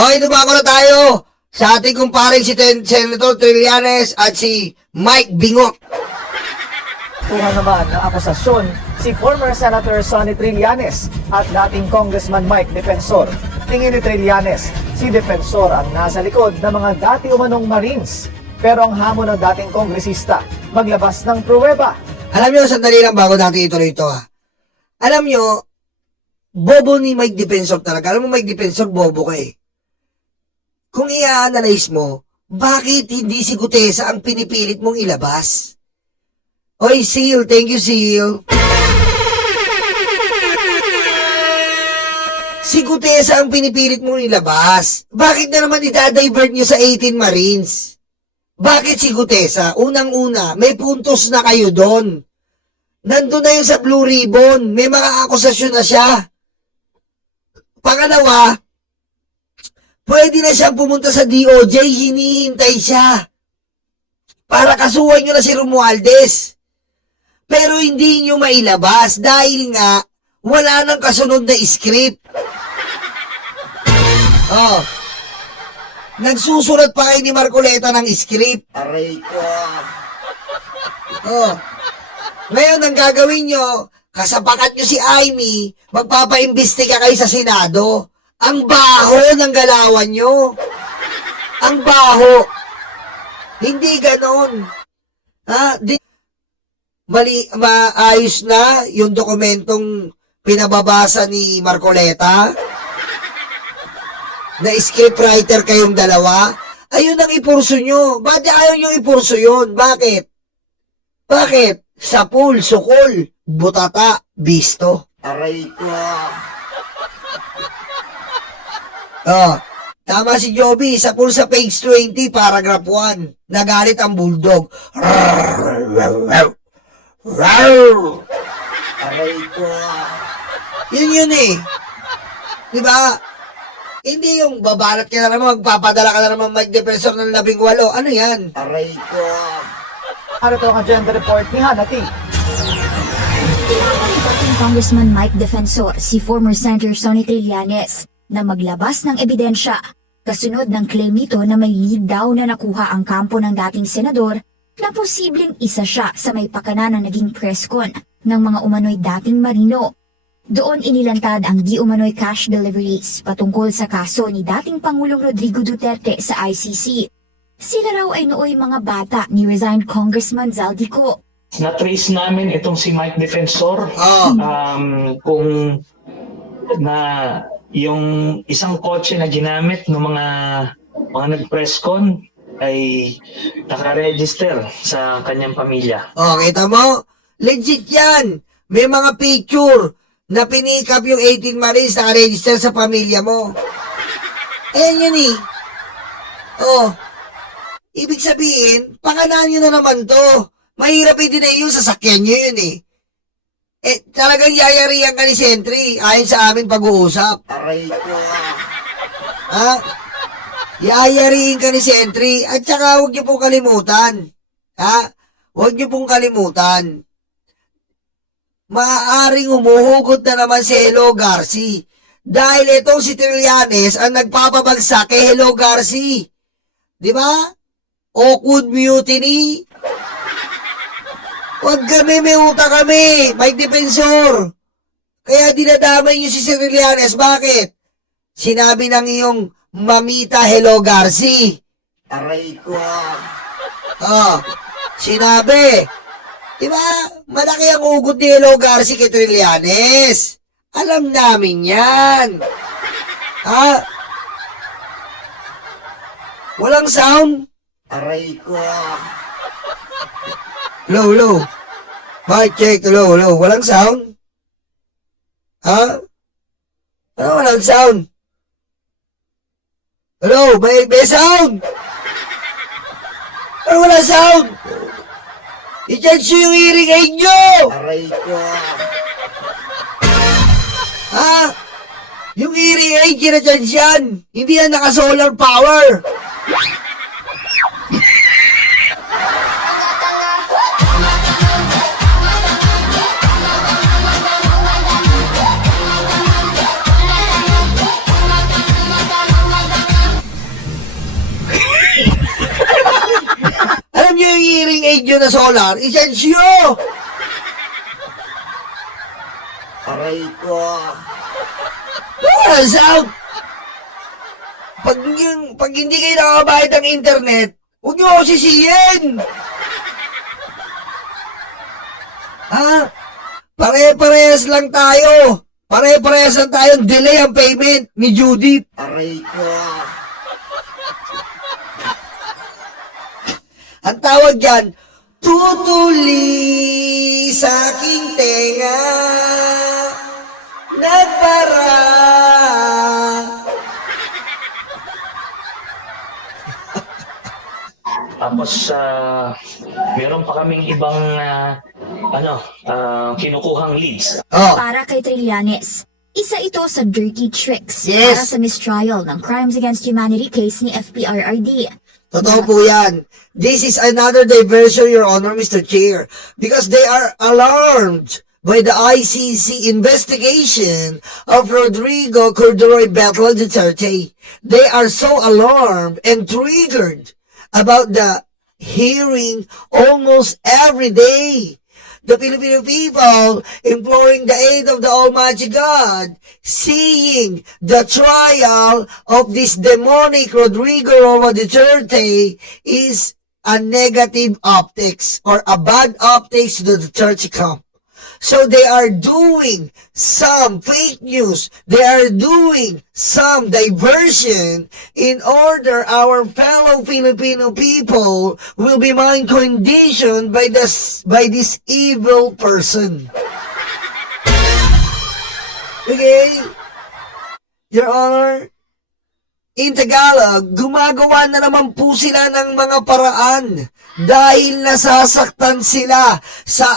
Okay, dumako na tayo sa ating kumparing si Senator Trillanes at si Mike Bingot. Kuha naman ng akusasyon si former Senator Sonny Trillanes at dating Congressman Mike Defensor. Tingin ni Trillanes, si Defensor ang nasa likod ng mga dati umanong Marines. Pero ang hamon ng dating kongresista, maglabas ng pruweba. Alam nyo, sandali lang bago natin ituloy ito ha. Alam nyo, bobo ni Mike Defensor talaga. Alam mo, Mike Defensor, bobo ka eh. Kung i-analyze mo, bakit hindi si Gutesa ang pinipilit mong ilabas? Oy, Seal, thank you, Seal. Si Gutesa ang pinipilit mong ilabas. Bakit na naman idadivert nyo sa 18 Marines? Bakit si Gutesa? Unang-una, may puntos na kayo doon. Nandun na yun sa Blue Ribbon. May mga akusasyon na siya. Pangalawa, pwede na siyang pumunta sa DOJ, hinihintay siya. Para kasuhan nyo na si Romualdez. Pero hindi nyo mailabas dahil nga wala nang kasunod na script. Oh. Nagsusulat pa kayo ni Marcoleta ng script. Aray ko. Oh. Ngayon, ang gagawin nyo, kasapakat nyo si Amy, magpapaimbestiga kayo sa Senado. Ang baho ng galawan nyo. Ang baho. Hindi ganon. Ha? Maayos na yung dokumentong pinababasa ni Marcoleta. Na scriptwriter kayong dalawa. Ayun ang ipurso nyo. Ba't ayaw nyo ipurso yun? Bakit? Bakit? Sapul, sukol, butata, bisto. Aray ko. Oh, tama si Joby. Sapul sa page 20, paragraph 1. Nagalit ang bulldog. Aray ko. Yun eh. Diba? Hindi yung babalat ka na naman, magpapadala ka na naman mag-defensor ng 18. Ano yan? Aray ko. Ano ito ang agenda report ni Hanati? Dating Congressman Mike Defensor, si former Senator Sonny Trillanes, na maglabas ng ebidensya. Kasunod ng claim nito na may lead daw na nakuha ang kampo ng dating senador na posibleng isa siya sa may pakana na naging press con ng mga umano'y dating Marino. Doon inilantad ang di umano'y cash deliveries patungkol sa kaso ni dating Pangulong Rodrigo Duterte sa ICC. Sila raw ay nooy mga bata ni resigned Congressman Zaldico. Na-trace namin itong si Mike Defensor kung na yung isang kotse na ginamit ng mga nag-press con ay nakaregister sa kanyang pamilya. Oh, kita mo? Legit yan. May mga picture na pinikap yung 18 Marines nakaregister sa pamilya mo. Ayan yun eh. Oh. Ibig sabihin, pangalan nyo na naman to. Mahirap din na yung sasakyan nyo yun eh. Talagang yayarihan ka ni Sentry ayon sa aming pag-uusap. Aray ko. Ha? Yayarihin ka ni Sentry at saka huwag nyo pong kalimutan. Ha? Huwag nyo pong kalimutan. Maaaring humuhugot na naman si Hello Garci. Dahil itong si Trillanes ang nagpapabagsak kay Hello Garci. Di ba? Awkward mutiny. Huwag kami, may uta kami. Mike Defensor. Kaya dinadamay niyo si Trillanes. Bakit? Sinabi ng iyong mamita Hello Garci. Aray ko. Oh, sinabi. Diba? Malaki ang ugot ni Hello Garci kay Trillanes. Alam namin yan. Ha? Walang sound? Aray ko. Low. Mic check, low. Walang sound? Ha? Ano walang sound? Hello, may sound? Ano walang sound? I-charge yung hearing aid nyo! Aray ko. Ha? Yung hearing aid, kina-charge yan. Hindi yan naka-solar power. video na solar, isensyo! Aray ko. What's out? Pag hindi kayo nakabayad ng internet, huwag nyo ako sisiyin! Ha? Pare-parehas lang tayo. Pare-parehas lang tayong delay ang payment ni Judith. Aray ko. Ang tawag dyan, tutuli sa aking tenga, nagpara. Tapos, meron pa kaming ibang kinukuhang leads. Oh, Para kay Trillanes, isa ito sa dirty tricks Yes. para sa mistrial ng Crimes Against Humanity case ni FPRRD. totoo po yan. This is another diversion, Your Honor, Mr. Chair, because they are alarmed by the ICC investigation of Rodrigo Cordero Betla Duterte. They are so alarmed and triggered about the hearing almost every day. The Filipino people imploring the aid of the Almighty God, seeing the trial of this demonic Rodrigo Roa Duterte is a negative optics or a bad optics to the Duterte camp. So they are doing some fake news. They are doing some diversion in order our fellow Filipino people will be mind conditioned by this evil person. Okay? Your Honor, in Tagalog, gumagawa na naman po sila ng mga paraan dahil nasasaktan sila sa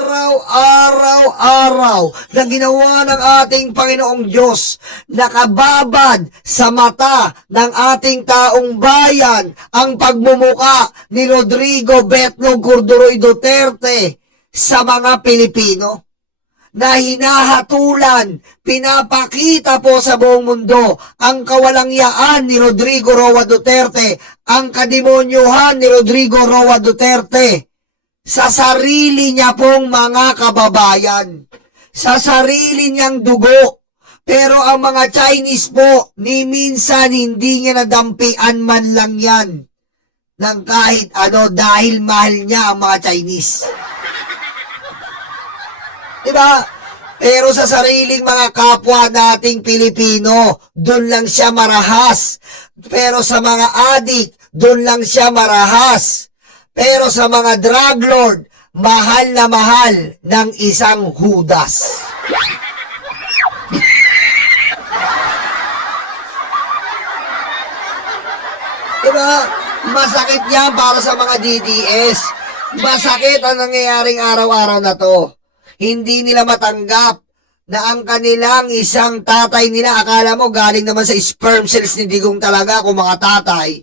araw-araw na ginawa ng ating Panginoong Diyos. Nakababad sa mata ng ating taong bayan ang pagmumuka ni Rodrigo Betlo Cordero Duterte sa mga Pilipino, na hinahatulan, pinapakita po sa buong mundo ang kawalangyaan ni Rodrigo Roa Duterte, ang kademonyuhan ni Rodrigo Roa Duterte sa sarili niya pong mga kababayan, sa sarili niyang dugo. Pero ang mga Chinese po, ni minsan hindi niya nadampian man lang yan ng kahit ano dahil mahal niya ang mga Chinese. Diba? Pero sa sariling mga kapwa nating Pilipino, doon lang siya marahas. Pero sa mga adik, doon lang siya marahas. Pero sa mga drug lord, mahal na mahal ng isang Judas. Diba? Masakit yan para sa mga DDS. Masakit ang nangyayaring araw-araw na to. Hindi nila matanggap na ang kanilang isang tatay nila, akala mo galing naman sa sperm cells ni Digong talaga kung mga tatay,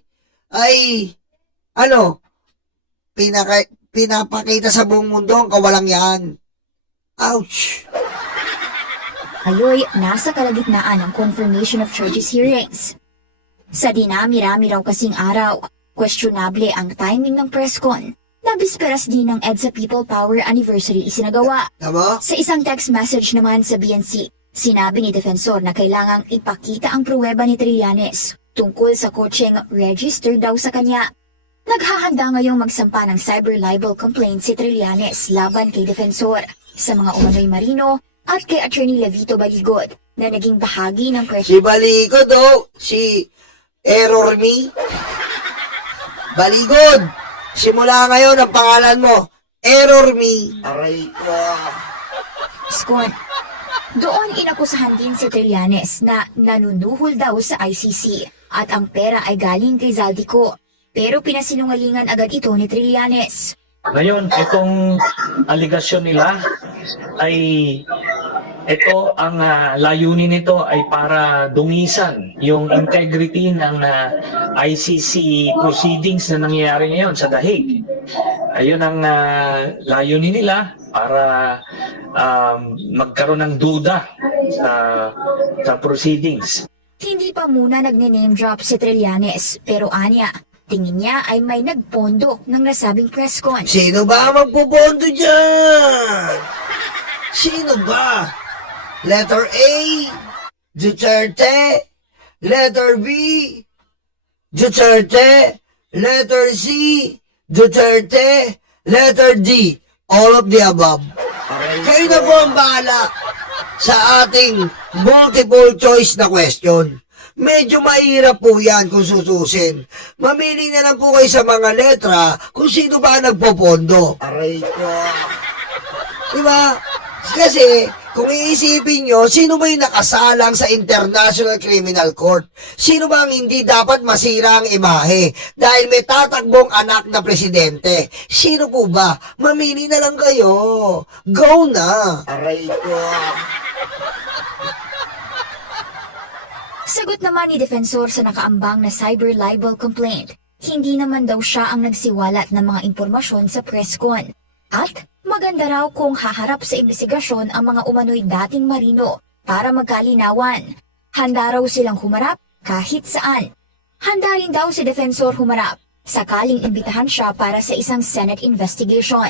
ay, pinapakita sa buong mundo ang kawalangyaan. Ouch! Ayoy, nasa kalagitnaan ng confirmation of charges hearings. Sa dinami-rami raw kasing araw, questionable ang timing ng press con na bisperas din ng EDSA People Power Anniversary isinagawa. Tama? Sa isang text message naman sa BNC, sinabi ni Defensor na kailangang ipakita ang pruweba ni Trillanes tungkol sa kotseng registered daw sa kanya. Naghahanda ngayong magsampa ng cyber libel complaint si Trillanes laban kay Defensor sa mga umano'y marino at kay Attorney Levito Baligod na naging bahagi ng press. Si Baligod, si Error Me. Baligod! Simula ngayon ang pangalan mo, Error Me. Aray ko. Skon. Doon inakusahan din si Trillanes na nanunuhol daw sa ICC at ang pera ay galing kay Zaldico. Pero pinasinungalingan agad ito ni Trillanes. Ngayon, itong aligasyon nila ay ito ang layunin nito ay para dungisan yung integrity ng ICC proceedings na nangyayari ngayon sa The Hague. Ayun ang layunin nila para magkaroon ng duda sa proceedings. Hindi pa muna nagne-name drop si Trillanes pero anya, Tingin niya ay may nagpondo ng nasabing press con. Sino ba ang magpupondo dyan? Sino ba? Letter A, Duterte. Letter B, Duterte. Letter C, Duterte. Letter D, all of the above. Kayo na po ang bahala sa ating multiple choice na question. Medyo mahirap po yan kung sususin. Mamili na lang po kayo sa mga letra kung sino ba nagpopondo. Aray ko. Diba? Kasi, kung iisipin nyo, sino ba yung nakasalang sa International Criminal Court? Sino ba ang hindi dapat masira ang imahe? Dahil may tatakbong anak na presidente. Sino po ba? Mamili na lang kayo. Go na. Aray ko. Sagot naman ni Defensor sa nakaambang na cyber libel complaint, hindi naman daw siya ang nagsiwalat ng mga impormasyon sa press con. At maganda raw kung haharap sa investigasyon ang mga umano'y dating marino para magkalinawan. Handa raw silang humarap kahit saan. Handa rin daw si Defensor humarap sakaling imbitahan siya para sa isang Senate investigation.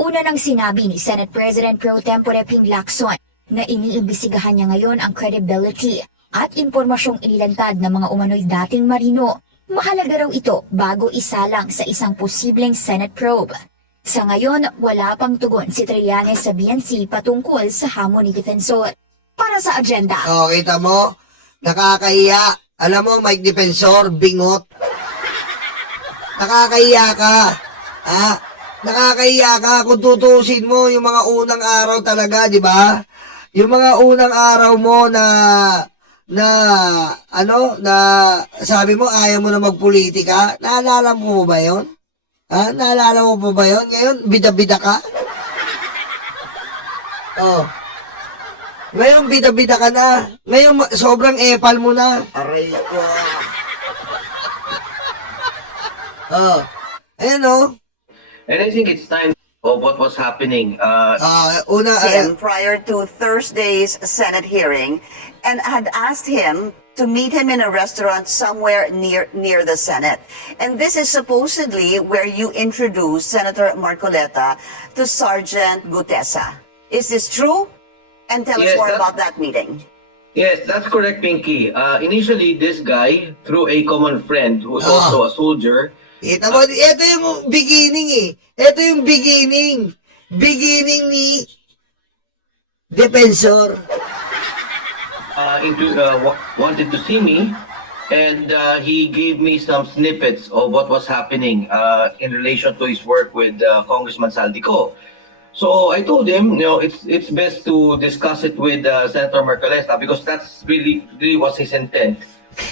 Una nang sinabi ni Senate President Pro Tempore Ping Lacson na iniimbestigahan niya ngayon ang credibility at impormasyong inilantad ng mga umano'y dating marino. Mahalaga raw ito bago isalang sa isang posibleng Senate probe. Sa ngayon, wala pang tugon si Trillanes sa BNC patungkol sa hamon ni Defensor. Para sa agenda. O, kita mo? Nakakahiya. Alam mo, Mike Defensor, bingot. Nakakahiya ka. Ha? Nakakahiya ka kung tutusin mo yung mga unang araw talaga, di ba? Yung mga unang araw mo na sabi mo ayaw mo na magpolitika, naalala mo ba yun? Ha? Naalala mo ba yun? Ngayon, bida-bida ka? Oh. Ngayon, bida-bida ka na. Ngayon, sobrang epal mo na. Aray ko. Oh. Ayun, oh. And I think it's time of what was happening. Him prior to Thursday's Senate hearing and had asked him to meet him in a restaurant somewhere near the Senate. And this is supposedly where you introduced Senator Marcoleta to Sergeant Gutesa. Is this true? And tell us Yes, more that- about that meeting. Yes, that's correct, Pinky. Initially, this guy, through a common friend who was also a soldier, Ito mo, ito yung beginning eh. Ito yung beginning. Beginning ni Defensor. wanted to see me, and he gave me some snippets of what was happening in relation to his work with Congressman Saldico. So I told him, it's best to discuss it with Senator Marcoleta because that's really was his intent,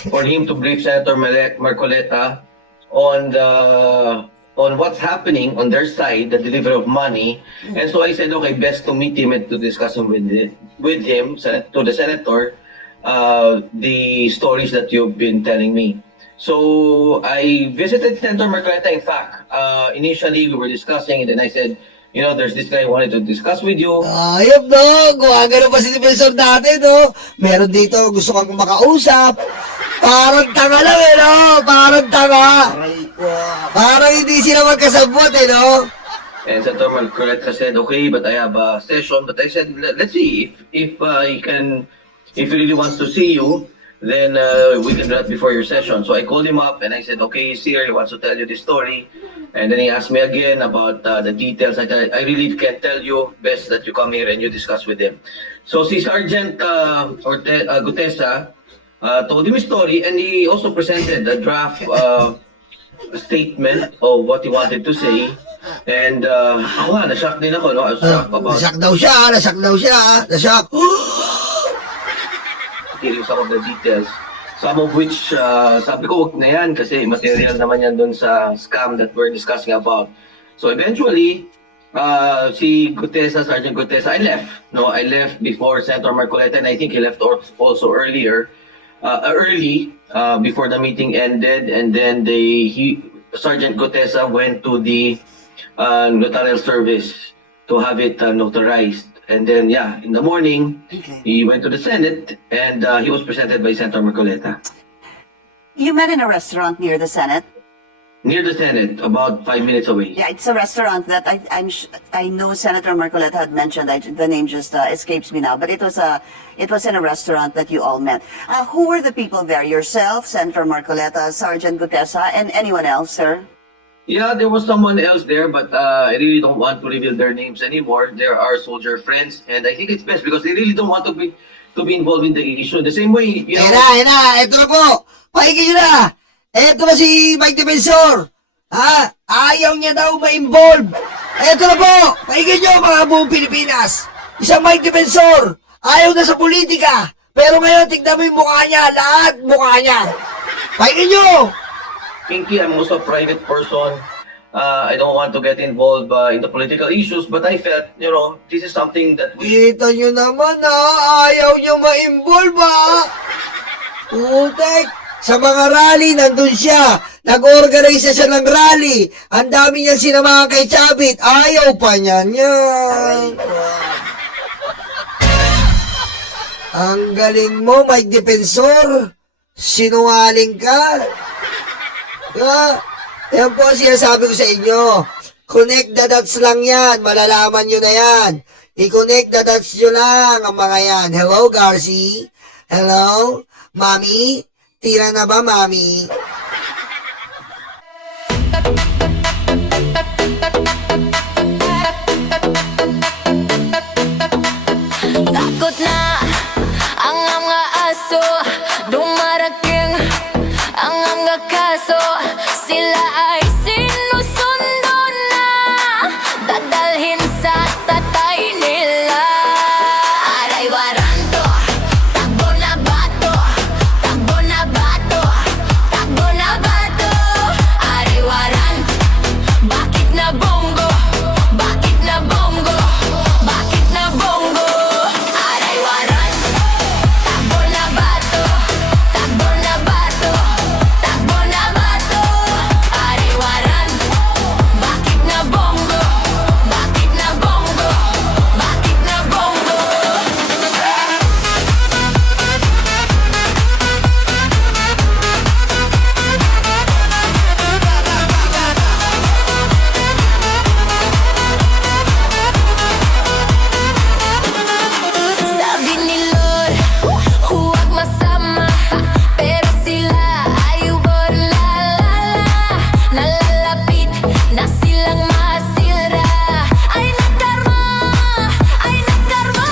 for him to brief Senator Marcoleta on what's happening on their side, the delivery of money. And so I said, okay, best to meet him and to discuss him with him, to the senator, the stories that you've been telling me. So I visited Senator Marcoleta. In fact, initially we were discussing it, and I said, there's this guy I wanted to discuss with you. Ayop, no? Gumagano pa si Defensor dati, no? Meron dito, gusto kang makausap. Parang tanga lang, eh, no? Parang tanga. Parang hindi sila magkasabot, eh, no? And Senator Marcoleta said, okay, but I have a session. But I said, let's see if he really wants to see you, then we can do that before your session. So I called him up and I said, okay, he's here. He wants to tell you this story. And then he asked me again about the details. I really can't tell you. Best that you come here and you discuss with him. So si Sergeant Gutesa told him his story, and he also presented a draft statement of what he wanted to say. And ako nga, na-shock din ako, no? I was shocked about Nasak daw siya. Nasak. hearing some of the details. Some of which, sabi ko, wag na yan kasi material naman yan dun sa scam that we're discussing about. So eventually, si Gutesa, Sergeant Gutesa, I left. No, I left before Senator Marcoleta, and I think he left also early, before the meeting ended. And then Sergeant Gutesa went to the notarial service to have it notarized. And then, in the morning, he went to the Senate, and he was presented by Senator Marcoleta. You met in a restaurant near the Senate. Near the Senate, about 5 minutes away. Yeah, it's a restaurant that I know Senator Marcoleta had mentioned. The name just escapes me now, but it was in a restaurant that you all met. Who were the people there? Yourself, Senator Marcoleta, Sergeant Gutesa, and anyone else, sir? Yeah, there was someone else there, but I really don't want to reveal their names anymore. They're our soldier friends, and I think it's best because they really don't want to be involved in the issue. The same way, you know. Ayan na, ito na po. Pakinggan nyo na. Ito na si Mike Defensor. Ha? Ayaw niya daw ma-involve. Ito na po. Pakinggan nyo mga buong Pilipinas. Isang Mike Defensor. Ayaw na sa politika. Pero ngayon, tignan mo yung mukha niya. Lahat mukha niya. Pakinggan nyo. Pinky, I'm also a private person. I don't want to get involved in the political issues, but I felt, you know, this is something that we Kita nyo naman ha. Ayaw nyo ma-involve ha. Putek. Sa mga rally, nandun siya. Nag-organize siya ng rally. Ang dami niyang sinamahan kay Chavit. Ayaw pa niya yan. Ang galing mo, Mike Defensor. Sinungaling ka. Diba? Yan po ang sinasabi ko sa inyo. Connect the dots lang yan. Malalaman nyo na yan. I-connect the dots nyo lang ang mga yan. Hello, Garci? Hello? Mami? Tira na ba, Mami? Takot na ang mga aso, dumarating ang mga kaso. Sila ay sinusundo na, dadalhin sa tatay nila. Aray waranto, takbo na bato, takbo na bato, takbo na bato. Aray waranto, bakit na bongo, bakit na bongo, bakit na bongo. Aray waranto, takbo na bato, takbo na bato, takbo na bato. Aray waranto, bakit na bongo, bakit na bongo, bakit na bongo. Sabi ni Lord, huwag masama, pero sila ay nalalapit na silang masira. Ay nagkarma, ay nagkarma.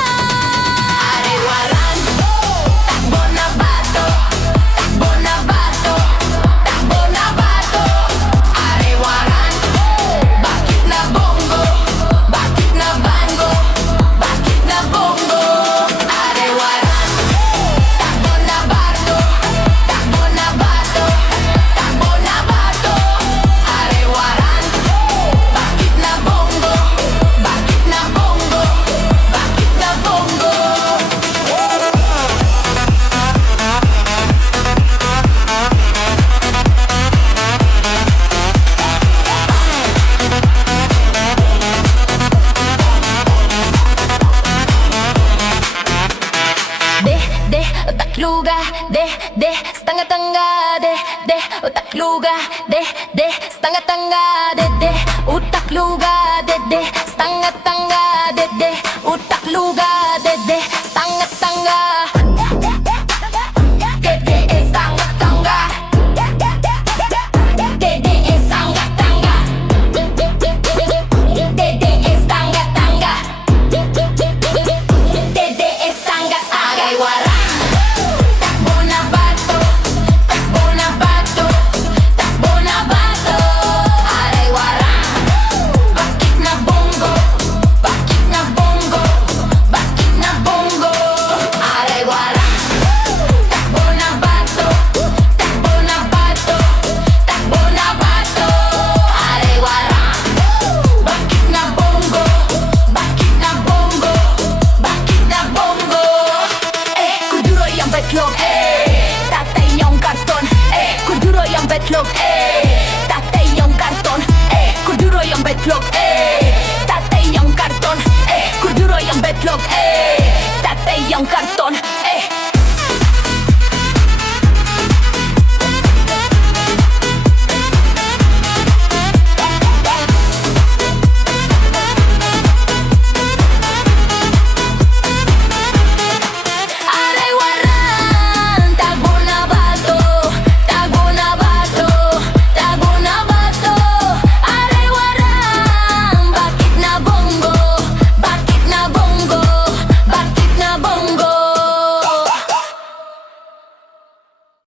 Aray waranto, takbo na bato, takbo na bato, takbo na bato. Aray waranto, bakit na bongo, bakit na bango, bakit na bongo. Aray waranto, takbo na bato, takbo na bato, takbo na bato. Aray waranto, bakit na bongo, bakit na bongo, bakit na bongo. De, utakluga, de, stanga-tanga, de, utakluga, de, stanga-tanga, de, utakluga, de, stanga-tanga, de, utakluga, de, stanga-tanga. De, stanga-tanga. De, stanga-tanga. De, stanga-tanga. Dede estanga agay waran. Takbo na bato, takbo na bato, takbo na bato. Aray waran. Bakit na bongo, bakit na bongo, bakit na bongo. Aray waran. Takbo na bato, takbo na bato, takbo na bato. Aray waran. Bakit na bongo, bakit na bongo, bakit na bongo. Kuduro yung betlog, tatay yung karton. Kuduro yung betlog, tatay yung karton. Kuduro yung betlog, tatay yung karton. Kuduro yung betlog, tatay yung karton.